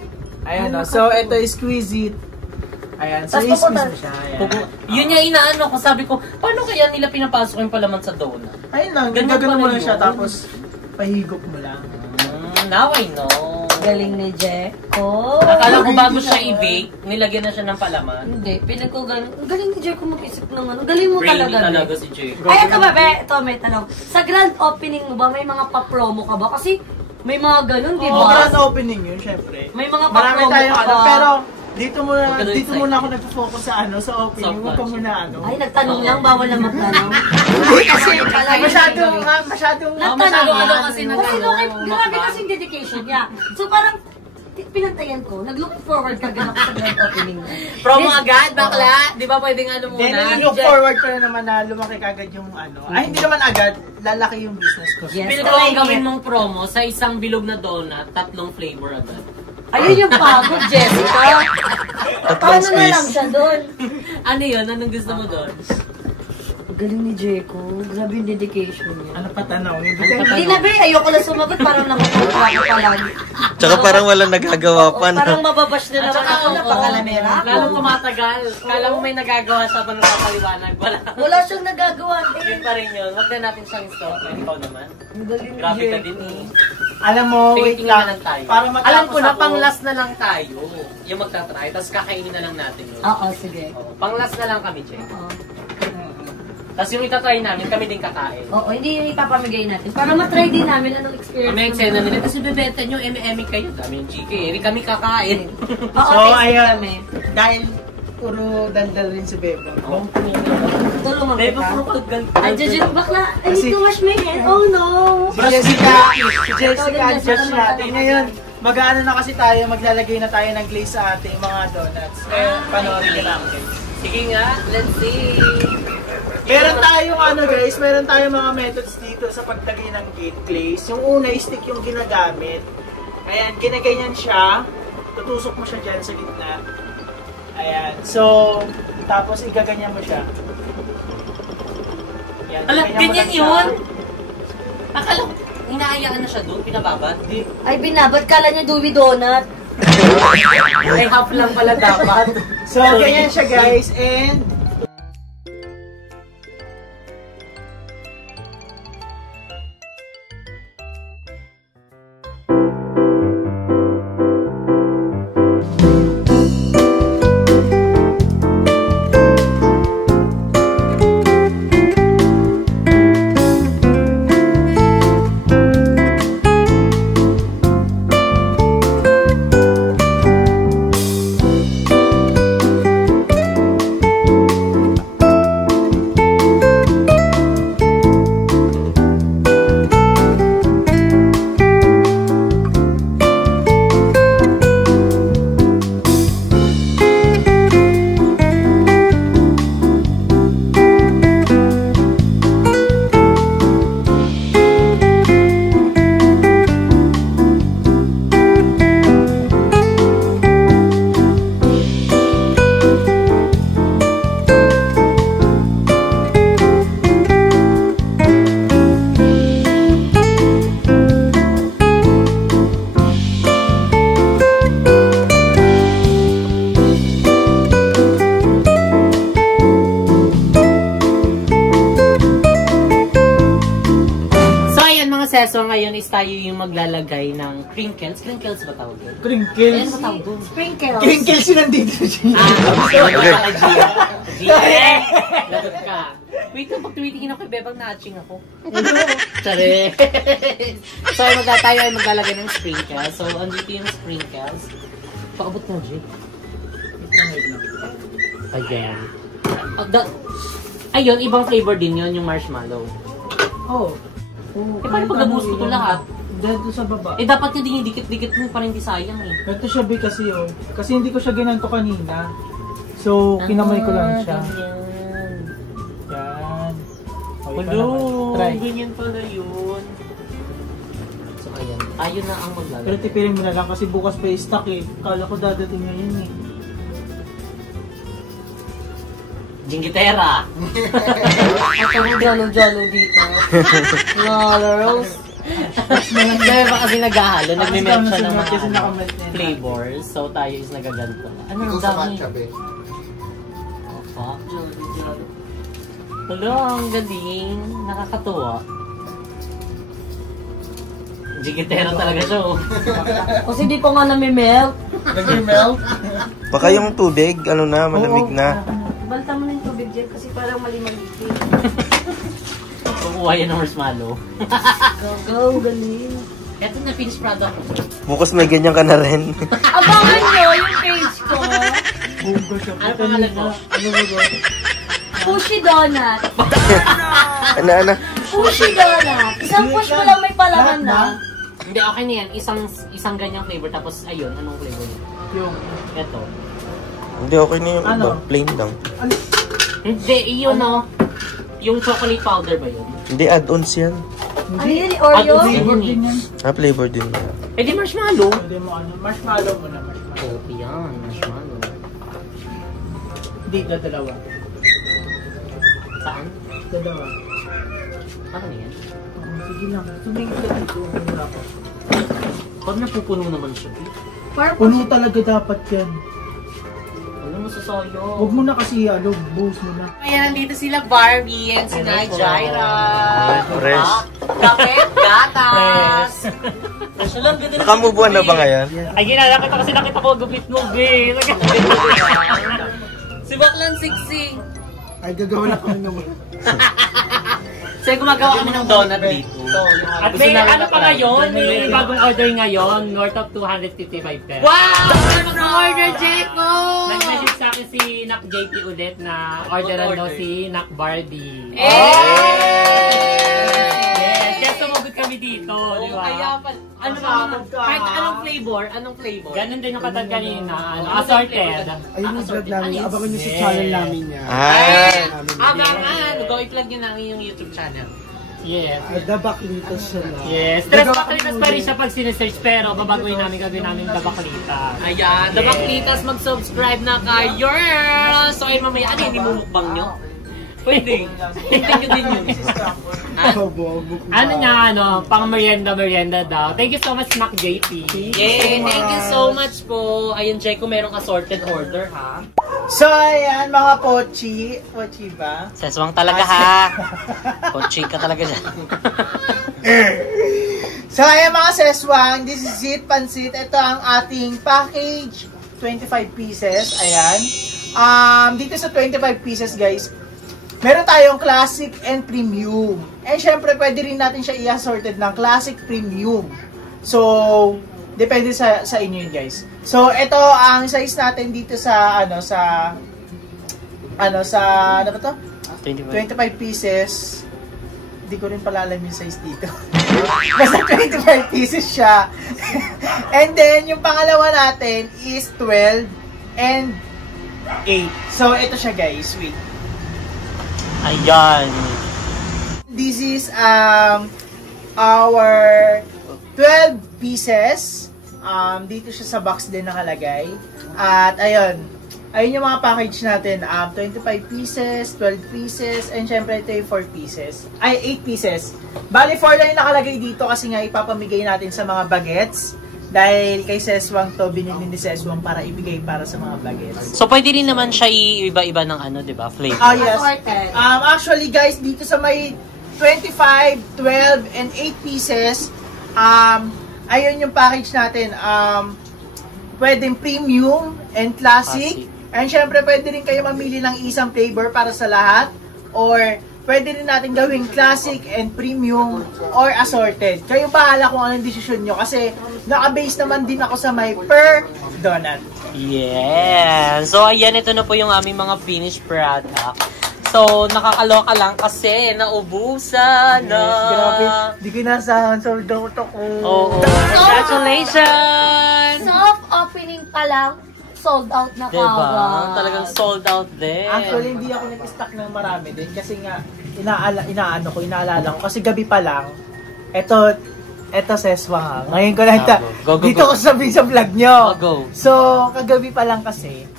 Ayan o. So, ito is squeeze it. Ayan. So, Tapos i-squeeze pupunta. mo siya. Ayan. Yun niya inaano ko, sabi ko, paano kaya nila pinapasok yung palaman sa donut? Ayun lang. Ganun Gagano mo pala lang siya. yun. Tapos, pahigop mo lang. Now I know. Galing ni Jeko. Akala ko bago siya i-bake, nilagyan na siya ng palaman. Hindi, pinagkugaling. Ang galing ni Jeko mag-isip ng ano. Galing mo Brainy talaga. talaga Be. si Jake. Ay, ito ba, be? Ito, may tanong. Sa grand opening mo ba, may mga pa-promo ka ba? Kasi may mga ganun, di Oo, ba? grand opening yun, syempre. May mga Marami pa-promo tayong ka ano. ba? Pero, dito muna Magkano dito excited? muna ako nagpo-focus sa sa opening. Huwag ka muna Ay, nagtanong lang, bawal na magtanong. Kasi masyadong Masyadong ano kasi na Kasi grabe kasi yung dedication niya. So parang, pinantayan ko, nag-look forward ka gano'n sa grand opening mo. Promo agad, bakla? Di ba pwedeng ano Then, muna? look forward ko na naman na lumaki kagad yung Ay, hindi naman agad. Lalaki yung business ko. Yes. Pero kung gawin mong promo sa isang bilog na donut, 3 flavor agad. Ayun yung pagod, Jessica. Paano na lang siya doon? Ano yun? Anong gusto mo doon? Galing ni Jeko. Grabe yung dedication niya. Ano pa tanong? Hindi na ba, ayoko na sumagot. Parang nakapagpapalo pa lagi. Tsaka parang walang nagagawa pa, Parang no? mababash na naman ako. Napakalamera ako. Lalo tumatagal. Kala mo may nagagawa sa pa napapaliwanag. Wala. Wala siyang nagagawa. Yun pa rin yun. Huwag na natin siyang stop. Ikaw naman. Ang galing ni Grabe ka Jeko. din eh. Alam mo, wait Tingin na lang. lang tayo. Para matapos Alam ko na, ako. pang last na lang tayo. Yung magta-try. Tapos kakainin na lang natin yun. Oo, sige. Oo, pang last na lang kami, Che. Oo. Tapos yung itatry namin, kami din kakain. Oo, hindi yung ipapamigay natin. Para matry din namin anong experience. May eksena nila. Tapos ibebenta nyo, eme kayo. Dami yung chika eh. Kami kakain. Oo, So, taste ayun. kami. Dahil puro dandal rin si Bebang. Tulungan Bebo, kita. puro paggal. Ay, Jojo, bakla. I need to wash my hands. Oh, no. Si Jessica, judge natin. Ngayon, mag-ano na kasi tayo, maglalagay na tayo ng glaze sa ating mga donuts. Panoorin ka namin. Sige nga, let's see. Meron tayong meron tayong mga methods dito sa paglagay ng gate glaze. Yung una, stick yung ginagamit. Ayan, ginaganyan siya. Tutusok mo siya dyan sa gitna. Ayan. So, tapos igaganyan mo siya. Ayan, Alam, ganyan mo ganyan lang siya. yun? Akala ko, inaayaan na siya doon, pinababad. Ay, binabad. Kala niya Dewey Donut. Ay, half lang pala dapat. So, ganyan siya guys. And, seso ngayon is tayo yung maglalagay ng crinkles. Crinkles ba tawag doon? crinkles. Ano ba tawag doon? Sprinkles. Crinkles yun nandito siya. Okay. Gia. Lagot ka. Wait lang, pag tumitingin ako kay Bebang, na-atching ako. Tsare. So, tayo ay maglalagay ng sprinkles. So, andito yung sprinkles. Paabot na, G. Ayan. Ayun, ibang flavor din yun, yung marshmallow. Oh. Eh, paano pag nabuhos ko ito lahat? Dito sa baba. Eh, dapat yung dinidikit-dikit mo, parang hindi sayang eh. Ito siya B kasi yun. Kasi hindi ko siya ginanto kanina. So, kinamay ko lang siya. Ganyan. Yan. O, ikaw Hello, naman. Try. ganyan pala yun. So, ayan. Tayo na ang maglalagay. Pero tipirin mo na lang kasi bukas pa i-stock eh. Kala ko dadating ngayon eh. Jinggitera! At ang jalo-jalo dito. Lolers. Kaya ba kasi naghahalo, nagme-melt siya ng Kasi mga nakamelt na yun. flavors. So, tayo is nagaganto. Ano ang dami? Oh, fuck. Hello, ang galing. Nakakatuwa. Jinggitera talaga siya, oh. Kasi di pa nga nami-melt. Nag-melt? Baka yung tubig, ano na, malamig na. Balta mo na yung tubig dyan kasi parang mali-malitin. Kukuha yan ng marshmallow. Go, galing. Ito na finished product ko. Mukhang may ganyan ka na rin. Abangan nyo yung page ko. Bungo siya. Ano pangalan mo? Ano ba? Pushy Donut. Ano? Pushy Donut. Isang push mo lang may palaman na. Hindi, okay na yan. Isang ganyang flavor. Tapos, ayun. Anong flavor yun? Yung... Ito. Hindi, okay na yung Ano? iba. Plain lang. Ano? Hindi, yun no. Yung chocolate powder ba yun? Hindi, add-ons yan. Ano yun? Oreo? Flavor din yan. Flavor din na. Eh di marshmallow. Pwede mo ano. Marshmallow mo na. Marshmallow. Oh, yan. Marshmallow. Hindi, dalawa. Saan? Dalawa. Ano yan? Sige lang. Tumingin ka dito. Wala ko. Pag napupuno naman siya. Puno talaga dapat yan. Ano masasayo? Huwag mo na kasi buhos mo na. Ayan, nandito sila Barbie and si Jaira. Fresh. Kape, gatas. Fresh lang, ganda na. Nakamubuan na ba ngayon? Ay, ginala kita kasi nakita ko gupit mo, be. Si Baklan Siksing. Ay, gagawa na kami naman. So, gumagawa kami ng donut dito. At may ano pa ngayon, may bagong order ngayon, north of 255 pesos. Wow! Ano mag-order, Jeko? Nag-message sa akin si Nak JP ulit na orderan daw si Nak Barbie. Yes, kaya sumugod kami dito, di ba? Kaya pa, ano ba? Kahit anong flavor? Anong flavor? Ganun din yung katag kanina, assorted. Ayun yung vlog namin. Abangan nyo sa channel namin niya. Abangan! Go i-plug nyo namin yung YouTube channel. Yes. The Baklitos siya na. Yes. Tres Baklitas pa rin siya pag sinesearch, pero babaguhin namin gagawin namin The Baklitas. Ayan, The Baklitas, mag-subscribe na kayo! So, ay mamaya, ano yung mumukbang nyo? Pwede. Tingnan nyo din yun. Ano nga, pang merienda daw. Thank you so much, Mac JP. Yay! Thank you so much po. Ayun, Jeko, merong assorted order, ha? So, ayan, mga pochi. Pochi ba? Seswang talaga, ha? Pochi ka talaga dyan. So, ayan mga seswang. This is it, pansit. Ito ang ating package. 25 pieces. Ayan. Dito sa 25 pieces, guys, meron tayong classic and premium. And syempre, pwede rin natin siya i-assorted ng classic premium. So, depende sa inyo yun, guys. So, ito ang size natin dito sa, ano ba to? 25 pieces. Hindi ko rin pala alam yung size dito. Basta 25 pieces siya. And then, yung pangalawa natin is 12 and 8. So, ito siya, guys. Wait. Ayan. This is our 12 pieces. Dito siya sa box din nakalagay. At ayun yung mga package natin. 25 pieces, 12 pieces, and syempre ito yung 4 pieces. Ay, 8 pieces. Bali 4 lang yung nakalagay dito kasi nga ipapamigay natin sa mga bagets. Dahil kay Seswang to, binili ni Seswang para ibigay para sa mga bagets. So, pwede rin naman siya iiba-iba ng diba? Flavor. Yes. Actually guys, dito sa may 25, 12, and 8 pieces, ayun yung package natin. Pwedeng premium and classic. And syempre, pwede rin kayo mamili ng isang flavor para sa lahat. Or, pwede rin natin gawing classic and premium or assorted. Kayo bahala kung anong desisyon nyo. Kasi, naka-base naman din ako sa may per donut. Yeah. So, ayan, ito na po yung aming mga finished product. So, nakakaloka lang kasi naubusan na. Grabe, di ko nasahan. Sold out ako. Oo. Congratulations! Soft opening pa lang, sold out na Diba? kagad. Talagang sold out din. Actually, hindi ako nag-stock ng marami din. Kasi nga, inaalala ko. Kasi gabi pa lang, eto Seswang. Ngayon ko lang Go. dito ko sabihin sa vlog nyo. Go. So, kagabi pa lang kasi,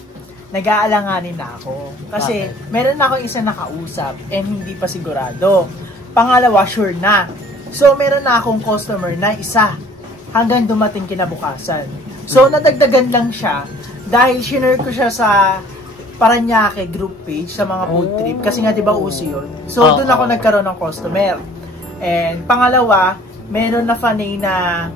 nag-aalanganin na ako. Kasi, meron na akong isa nakausap and hindi pa sigurado. Pangalawa, sure na. So, meron na akong customer na isa hanggang dumating kinabukasan. So, nadagdagan lang siya dahil shinare ko siya sa Paranaque group page sa mga food trip. Kasi nga, di ba, uso yun. So, doon ako nagkaroon ng customer. And, pangalawa, meron na fanay na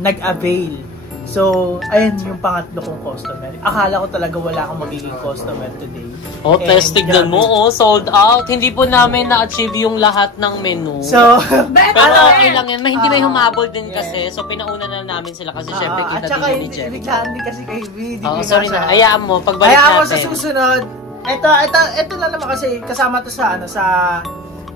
nag-avail. So, ayun yung pangatlo kong customer. Akala ko talaga wala akong magiging customer today. Oh, tignan mo, sold out. Hindi po namin na-achieve yung lahat ng menu. So, pero okay lang yan. Hindi na humabol din kasi. So, pinauna na namin sila kasi syempre kita din ni Jeff. Biglaan din kasi kay V. Sorry na. Hayaan mo. Pagbalik natin. Hayaan mo sa susunod. Ito na naman kasi kasama to sa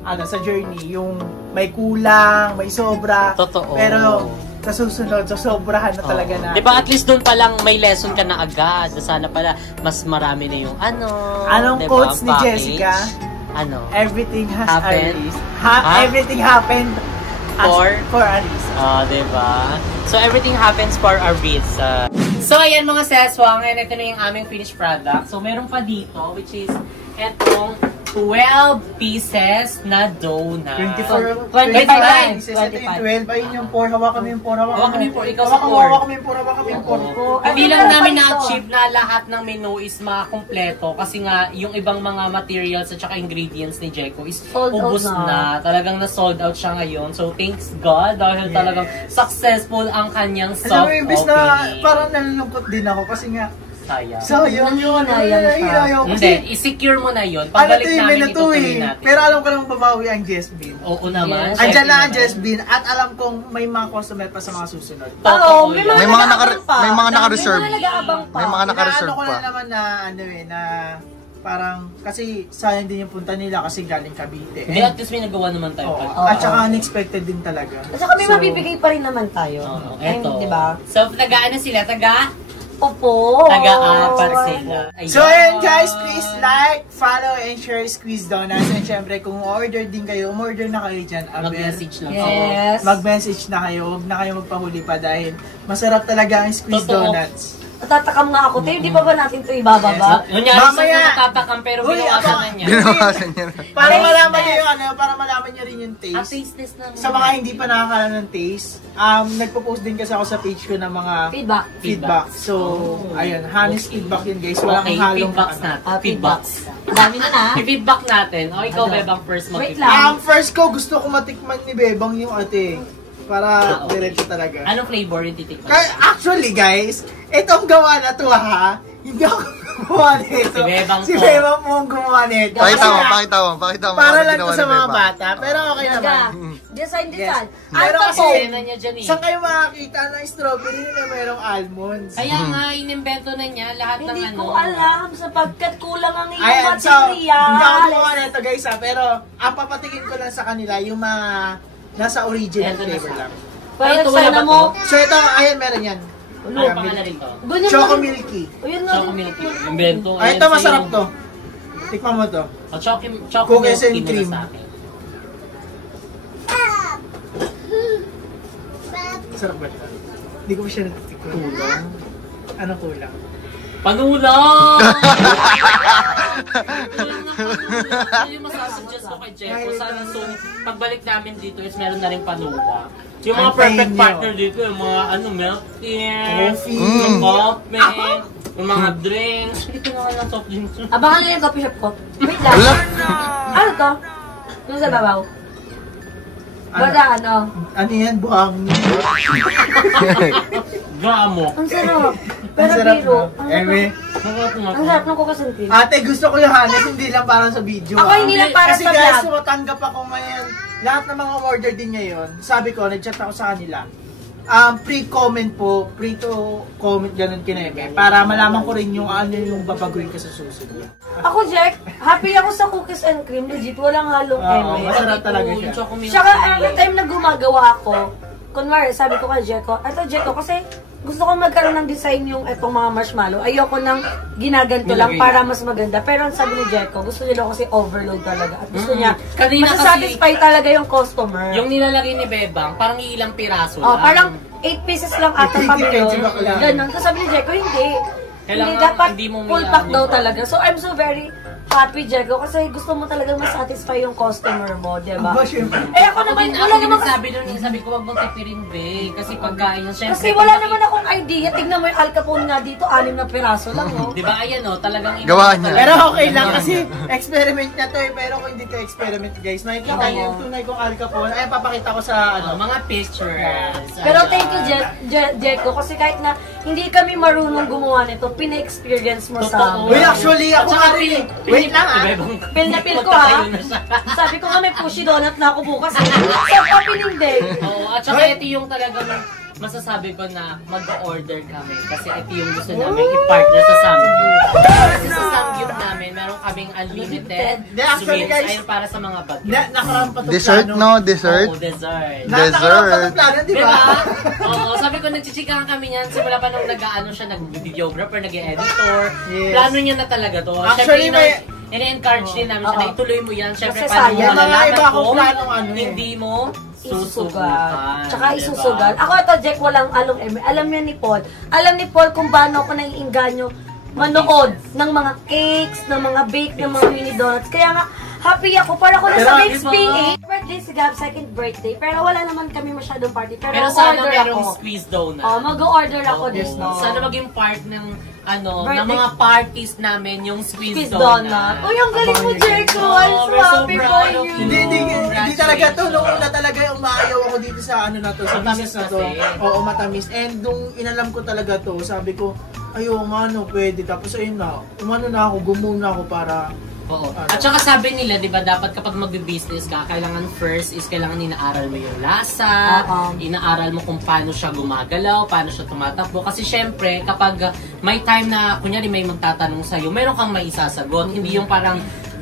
sa journey. Yung may kulang, may sobra. Totoo. Pero, sa susunod, so sobrahan na talaga na. Diba at least doon pa lang may lesson ka na agad. Sana pala mas marami na yung Anong diba, quotes ni package? Jessica? Everything has happened. a reason. Everything happened for a reason. Diba? So everything happens for a reason. So ayan mga Seswang, and ito na yung aming finished product. So meron pa dito which is etong 12 pieces na donut. 25 25. Ito yung 12. Ayun yung 4. Hawakan mo yung 4. Hawakan mo yung 4. Ikaw sa 4. Hawakan mo yung 4. Hawakan mo yung 4. Hindi lang namin na-achieve na lahat ng menu is makakompleto kasi nga yung ibang mga materials at saka ingredients ni Jeko is ubos na. Talagang na-sold out siya ngayon. So thanks God dahil talagang successful ang kanyang soft opening. Imbis na opening. parang nalulungkot din ako kasi nga Sayang. Sayang yun. Hinayang ka. Hindi, i-secure mo na yun. Ano Pagbalik to namin, na to itutuloy eh. natin. Pero alam ko namang babawi ang Jessbean. Oo naman. Yes. Andyan na ang Naman. Jessbean at alam kong may mga customer pa sa mga susunod. Oo, Totoo may yan. mga naka-reserve pa. May mga naka-reserve. May mga nag-aabang pa. May mga naka-reserve Inaano ko pa. na naman na ano eh, na parang kasi sayang din yung punta nila kasi galing Cavite. Hindi, at least may nagawa naman tayo. Oo. At saka unexpected din talaga. At saka may mabibigay pa rin naman tayo. Oo, Ay, eto. diba? So, taga-ano sila? Opo. Taga-apat sila. So ayun guys, please like, follow, and share Squeeze Donuts. And syempre kung order din kayo, umorder na kayo dyan. Mag-message lang. Yes. Mag-message na kayo, huwag na kayo magpahuli pa dahil masarap talaga ang Squeeze Totoo. Donuts. Natatakam nga ako, Tim. Di ba natin ito ibababa? Kunyari Mamaya. sa natatakam pero Uy, binawasan ako- na niya. Binawasan niya na. Para malaman nyo yung ano, para malaman nyo rin yung Ah, taste. tasteless na. Sa mga hindi pa nakakalam ng taste, nagpo-post din kasi ako sa page ko ng mga Feedback. So, ayun, honest feedback yun guys. Walang Okay, halong feedbacks natin. Feedbacks. Dami na na. I-feedback natin. O, ikaw, Ano? Bebang, first Wait mag-feedback. lang. Ang first ko, gusto ko matikman ni Bebang yung ate. Para Okay. diretso talaga. Anong flavor yung titikman? Actually guys, itong gawa na to ha, hindi ako gumawa nito. Si Bebang Si po. Bebang po ang gumawa nito. Pakita mo, Kasi pakita mo, pakita mo. para ano lang ginawa to sa ni mga Beba. bata, pero okay Talaga. naman. Design. Yes. Ano Pero pa kasi- po? Sena niya dyan eh. Saan kayo makakita ng strawberry na merong almonds? Kaya nga, inimbento na niya lahat ng Hindi ano. ko alam sapagkat kulang ang iyong Ayan, so, hindi ako gumawa material. nito guys ha, pero papatingin ko lang sa kanila yung mga nasa original Ito na flavor siya. lang. Parang Ito, wala sana ba mo. to? So ito, ayan meron yan. Ano Ayan, pangalan nito? Ganyan Choco lang. Milky. Ayun na Choco din. milk. Invento. Ay, ito masarap to. Tikman mo to. Choco Cookies milk and tea muna cream. sa akin. Sarap ba ito? Hindi ko pa siya natitikman. Kulang? Ano kulang? Panulang! Yun yung masasuggest ko kay Jeff. Sana soon, pagbalik namin dito is meron na rin panulang. Yung mga Antayin perfect niyo. partner dito, yung mga milk tea, Coffee. yung coffee, yung mga drinks. Hindi ko na ng soft drinks. Abangan nyo yung coffee shop ko. Wait lang. Ano to? Yung sa babaw. Bada ano? Ano yan? Buhangin. Gamo. Ang sarap. Ang Pero sarap biro. no? Eme. Ang sarap ng cookies and cream. Ate, gusto ko yung hanes, hindi lang para sa video. Ako hindi lang para Kasi sa guys, vlog. tumatanggap ako ngayon. Lahat ng mga order din ngayon. Sabi ko, nag-chat ako sa kanila. Pre-comment po, pre-to-comment ganun kineme. Para malaman ko rin yung ano yung babaguhin ko sa susunod. Ako, Jack, happy ako sa cookies and cream. Legit, walang halong Oo, eme. masarap talaga siya. Yung choco milk Tsaka, tea. every time na gumagawa ako, kunwari, sabi ko kay Jeko, eto Jeko, kasi gusto ko magkaroon ng design yung etong mga marshmallow. Ayoko nang ginaganto lang Nilagay para mas maganda. Pero ang sabi ni Jeko, gusto nila kasi overload talaga. At gusto niya, Kanina masasatisfy talaga yung customer. Yung nilalagay ni Bebang, parang ilang piraso Oh, lang. parang 8 pieces lang ata pabilo. Depende ba lang? Ganun. Tapos sabi ni Jeko, hindi. Kailangan Hindi, dapat hindi mo full may pack ano daw pa. talaga. So, I'm so very happy, Jeko, kasi gusto mo talaga masatisfy yung customer mo, di ba? Aba, syempre. Eh, ako naman, wala Ako naman din sabi doon, sabi ko, wag mong tipirin, be. Kasi pagkain yan, syempre. Kasi wala naman akong idea. Tignan mo yung Al Capone nga dito, 6 na piraso lang, oh. Di ba, ayan o, talagang Gawa niya. Pero okay lang kasi experiment na to eh. Pero kung hindi to experiment guys, makikita niyo yung tunay kong Al Capone. Ayan, papakita ko sa ano. mga pictures. Pero thank you, Jeko, kasi kahit na hindi kami marunong gumawa nito, pina-experience mo sa Totoo. Uy, actually, ako nga rin. Wait lang ah. Feel na feel ko, ha? Sabi ko nga may pushy donut na ako bukas. Eh. Sa opening day. Oo, at saka ito yung talagang masasabi ko na mag-order kami. Kasi ito yung gusto namin i-partner sa Samgyup. Kasi sa Samgyup namin, meron kaming unlimited Hindi, actually, sweets. guys, Ayun para sa mga bagyo. Nakarampa to Dessert, plano. no? Dessert? Oo, dessert. Nakarampa to plano, di ba? Diba? Oo, sabi ko, nagchichikahan kami niyan. Simula pa nung nag-ano siya, nag-videographer, nag-editor. Yes. Plano niya na talaga to. Actually, Siyempre, ina-encourage din namin siya na ituloy mo yan. Siyempre, Kasi paano mo sayang. Mga malalaman iba akong kung planong ano eh. hindi mo Isusugal. Tsaka diba? isusugal. Ako ito, Jack, walang along eme. Alam niya ni Paul. Alam ni Paul kung paano ako naiinganyo manood ng mga cakes, ng mga bake, ng mga mini donuts. Kaya nga, happy ako. Para ko na sa Pero, Bakes diba? PA. Birthday si Gab, second birthday. Pero wala naman kami masyadong party. Pero, Pero sana order merong ako. squeeze donut. Oh, mag-order ako Oo. dito. Sana maging part ng ng Birthday- mga parties namin yung squeeze Squeeze donut. donut. Uy, ang galing mo, Jericho. Oh, I'm so we're so happy proud for of you. you. Hindi talaga to. Nung una talaga yung maayaw ako dito sa ano na to, sa Matamis business na to. kasi. Oo, matamis. And nung inalam ko talaga to, sabi ko, ayaw nga no, pwede. Tapos ayun na, umano na ako, gumuna ako para... Oo. At saka sabi nila, di ba, dapat kapag magbe-business ka, kailangan first is kailangan inaaral mo yung lasa, inaaral mo kung paano siya gumagalaw, paano siya tumatakbo. Kasi syempre, kapag may time na, kunyari may magtatanong sa'yo, meron kang may isasagot. Hindi yung parang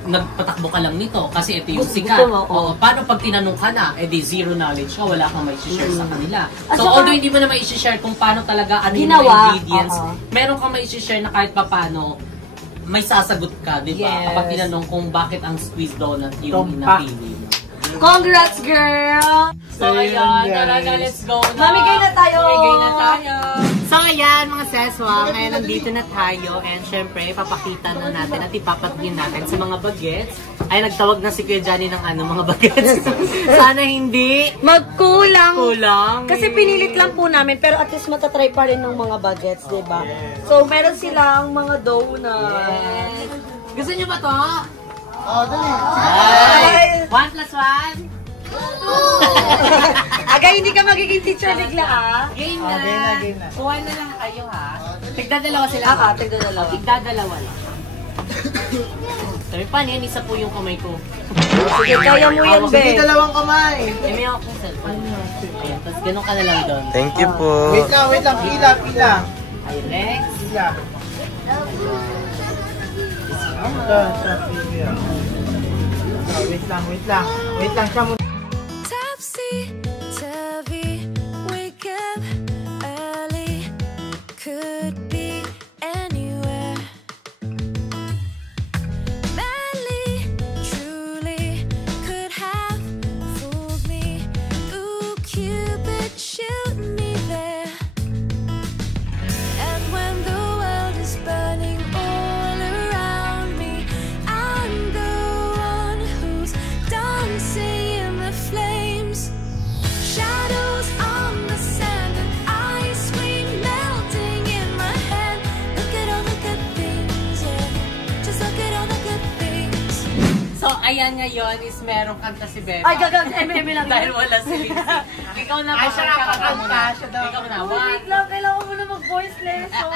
nagpatakbo ka lang nito kasi ito yung sikat. Oo. Paano pag tinanong ka na, di zero knowledge ka, wala kang may share sa kanila. So, although hindi mo na may share kung paano talaga, ano yung ingredients, meron kang may share na kahit pa paano, may sasagot ka, di ba? Yes. Kapag tinanong kung bakit ang squeeze donut yung napili mo. Congrats, girl! So, ayan, talaga, let's go na. Mamigay na tayo! Mamigay na tayo! So, ayan, mga seswa, ngayon nandito na tayo and syempre, papakita na natin at ipapatingin natin sa mga bagets. Ay, nagtawag na si Kuya Johnny ng mga bagets. Sana hindi Magkulang! kulang. Kasi pinilit lang po namin, pero at least matatry pa rin ng mga bagets, di ba? So, meron silang mga donuts. Yes. Gusto niyo ba to? Dali. Ay! 1 plus 1? Agay, hindi ka magiging teacher bigla, ah. Game Oh, na. game na. Kuha na lang kayo, ha? Tigdadalawa sila. tigdadalawa. Tigdadalawa lang. Sabi pa niyan, isa po yung kamay ko. Sige, kaya mo yan, Sige, be. dalawang kamay. Eh, may akong cellphone. Ayan, tapos ganun ka na lang doon. Thank you po. Wait lang, pila. Ay, Lex. Pila. Wait lang. Siya muna. Topsy-turvy, wake up early, could be anywhere. Madly, truly, could have fooled me. Ooh, Cupid, shoot me there. And when the world is burning all around me, I'm the one who's dancing in the flames. Shadows on the sand and ice cream melting in my hand. Look at all the good things, yeah. Just look at all the good things. So, ayan ngayon is merong kanta si Beba. Ay, gagang, lang. Dahil wala si Lindsay. Ikaw na Ay, siya kakanta kakanta, muna. siya daw. Ikaw na. Wait lang, kailangan mo na mag-voice lesson.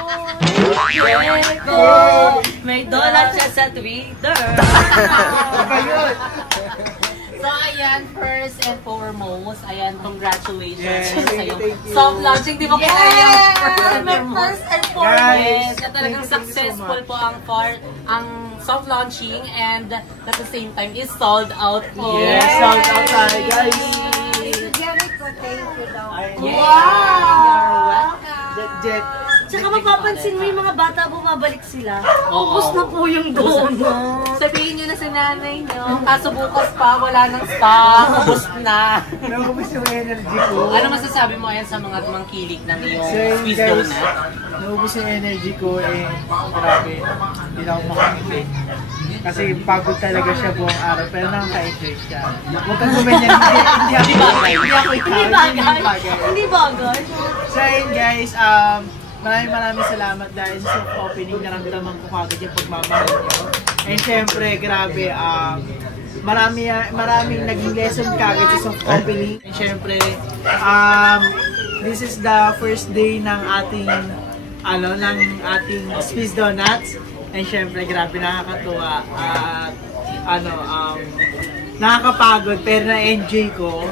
Jericho, may donut siya sa Twitter. Iba yun. So, ayan, first and foremost, ayan, congratulations Yes, sa iyong thank you. soft launching. Di ba kaya first and foremost? First and Guys, foremost. Yes, na talagang thank you so successful much. po ang soft launching and at the same time is sold out po. Yes, sold out tayo, guys. Jericho, thank you daw. Wow! Jet. Tsaka mapapansin mo yung mga bata bumabalik sila. Oo. Ubus na po yung donut. Sabihin nyo na sa nanay nyo, kaso bukas pa, wala nang stock, ubos na. Naubos yung energy ko. Ano masasabi mo ayan sa mga tumangkilik ng iyong So yun, squeeze guys, donut? naubos yung energy ko grabe, hindi na ako makakita. Kasi pagod talaga siya buong araw, pero nakaka-enjoy siya. Huwag kang gumanyan, hindi ako ikaw. Hindi bagay. So yun guys, maraming salamat dahil sa soft opening, naramdaman ko kagad yung pagmamahal niyo. And syempre, grabe, maraming naging lesson kagad sa soft opening. And syempre, this is the first day ng ating Squeeze Donuts. And syempre, grabe, nakakatuwa at nakakapagod pero na-enjoy ko.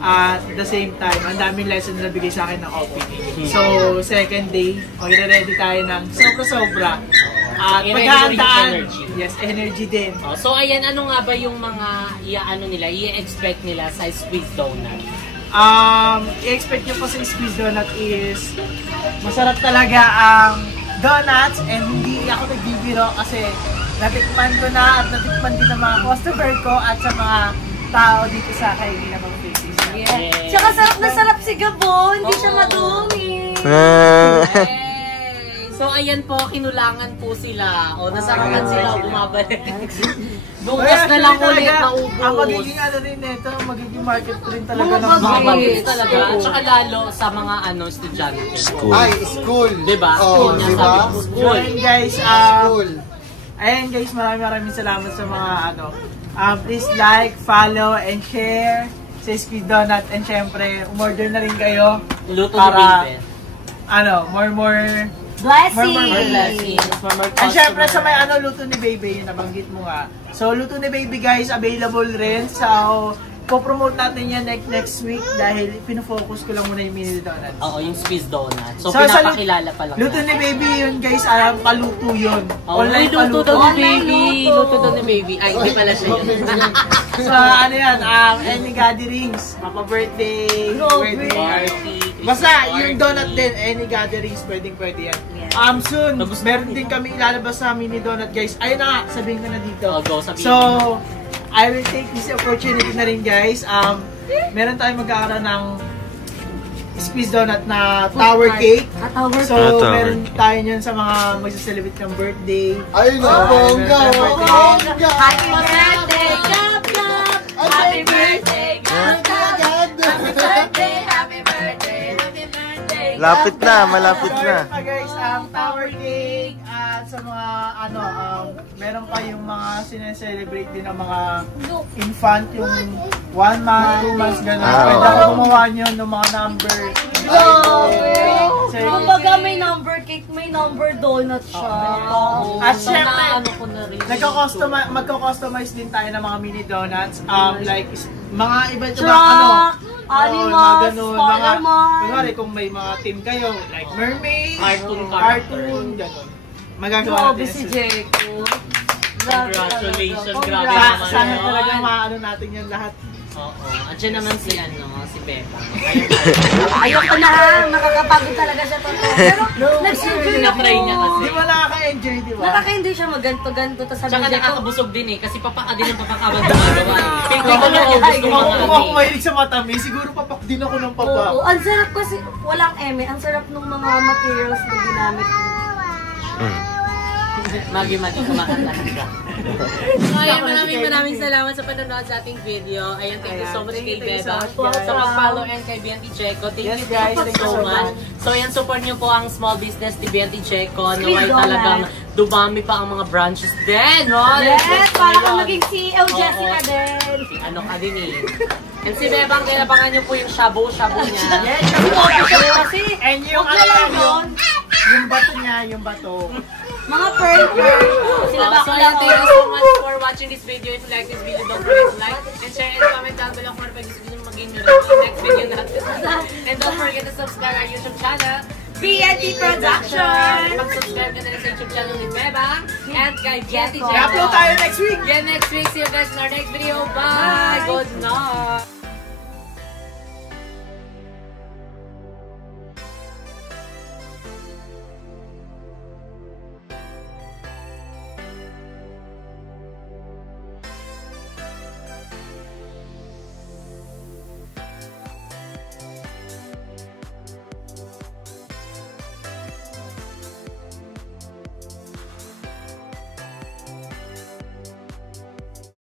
At the same time, ang daming lesson na nabigay sa akin ng opening. So, second day, magre-ready tayo ng sobra-sobra. At maghahandaan. Yes, energy din. Oh, so ayan, ano nga ba yung mga i-expect nila sa squeeze donut? I-expect nyo po sa Squeeze Donut is masarap talaga ang donuts and hindi ako nagbibiro kasi natikman ko na at natikman din ng mga customer ko at sa mga tao dito sa kaibigan ng Faces. Yes. Tsaka sarap na sarap si Gabo. Hindi siya madumi. Hey! So ayan po, kinulangan po sila. O, nasarapan sila, bumabalik. Bukas na lang ulit naubos. Ang magiging rin nito, magiging market rin talaga ng Mga mga bagets talaga. At saka lalo sa mga estudyante. Ay, school. Diba? Oh, School niya, diba? sabi ko, So school. ayun guys, School. ayan guys, maraming salamat sa mga please like, follow, and share sa Squeeze Donut. And syempre, umorder na rin kayo Luto para ni Baby. more Blessing! At syempre sa may luto ni Baby, yung nabanggit mo nga. So, luto ni Baby guys, available rin. So, po-promote natin yan next week dahil pinofocus ko lang muna yung mini donut. Oo, yung Swiss donut. So, So, sa pinapakilala pa lang. Luto ni Baby yun guys, paluto yun. Online luto daw ni Baby. Luto daw ni Baby. Ay, hindi pala siya yun. So, ano yan, any gatherings, mapa-birthday, wedding Party. Basta, yung donut din, any gatherings, pwedeng-pwede yan. Soon, meron din kami ilalabas sa mini donut guys. Ayun na nga, sabihin ko na dito. Go, sabihin. So, I will take this opportunity na rin guys. Meron tayong magkakaroon ng squeeze donut na tower cake. So, meron tayo yun sa mga magsa-celebrate ng birthday. Ay, bongga! Bongga! Happy birthday, Gab Gab! Happy birthday, Gab Gab! Happy birthday, happy birthday, happy birthday! Lapit na, malapit So, na. yun pa guys, tower cake at sa mga meron pa yung mga sineselebrate din ng mga infant, yung 1 month, 2 months, gano'n. Pwede ako gumawa nyo ng mga number. Kumbaga may number cake, may number donut siya. At syempre, ko na rin. magko-customize din tayo ng mga mini donuts. Like, mga iba't ibang Truck, animals, Spider-Man. Kunwari, kung may mga team kayo, like mermaid, Cartoon, gano'n. Magagawa Grabe natin si yan. Jeko. Congratulations, grabe Sana naman sana yun. talaga maano natin yan lahat. Oo. Andiyan naman si Beba. Ayoko na ha, nakakapagod talaga siya totoo. Pero nag-enjoy ako. Try niya kasi. Di ba nakaka-enjoy, di ba? Nakaka-enjoy siya mag-ganto-ganto. Tapos sabi Tsaka niya, nakakabusog din eh, kasi papaka din ang papakabang gumagawa eh. Hindi ko na-obos Kung yung mga ako mahilig sa matamis, siguro papak din ako ng papa. oo, ang sarap kasi, walang eme, ang sarap ng mga materials na ginamit ko. Magi-magi kumakanta ka. So, ayan, maraming salamat sa panonood sa ating video. Ayan, thank you so much kay Beba sa pag-follow and kay BNT Checo. Thank you so much. So, ayan, support nyo po ang small business ni BNT Checo. Naway talagang dumami pa ang mga branches din, no? Yes, para kang maging CEO Jessica din. Ano ka din eh. And si Bebang, kailangan nyo po yung shabu-shabu niya. Yes, Kasi, and yung huwag na lang yun. yung bato niya, yung bato. Mga pearl. Sila ba So, ayan, thank you so much for watching this video. If you like this video, don't forget to like and share and comment down below kung ano pa gusto nyo maging nyo sa next video natin. And don't forget to subscribe our YouTube channel, BNT Production! Mag-subscribe ka na rin sa YouTube channel ni Beba and kay BNT Checo. I-upload tayo next week! Yeah, next week. See you guys in our next video. Bye! Good night!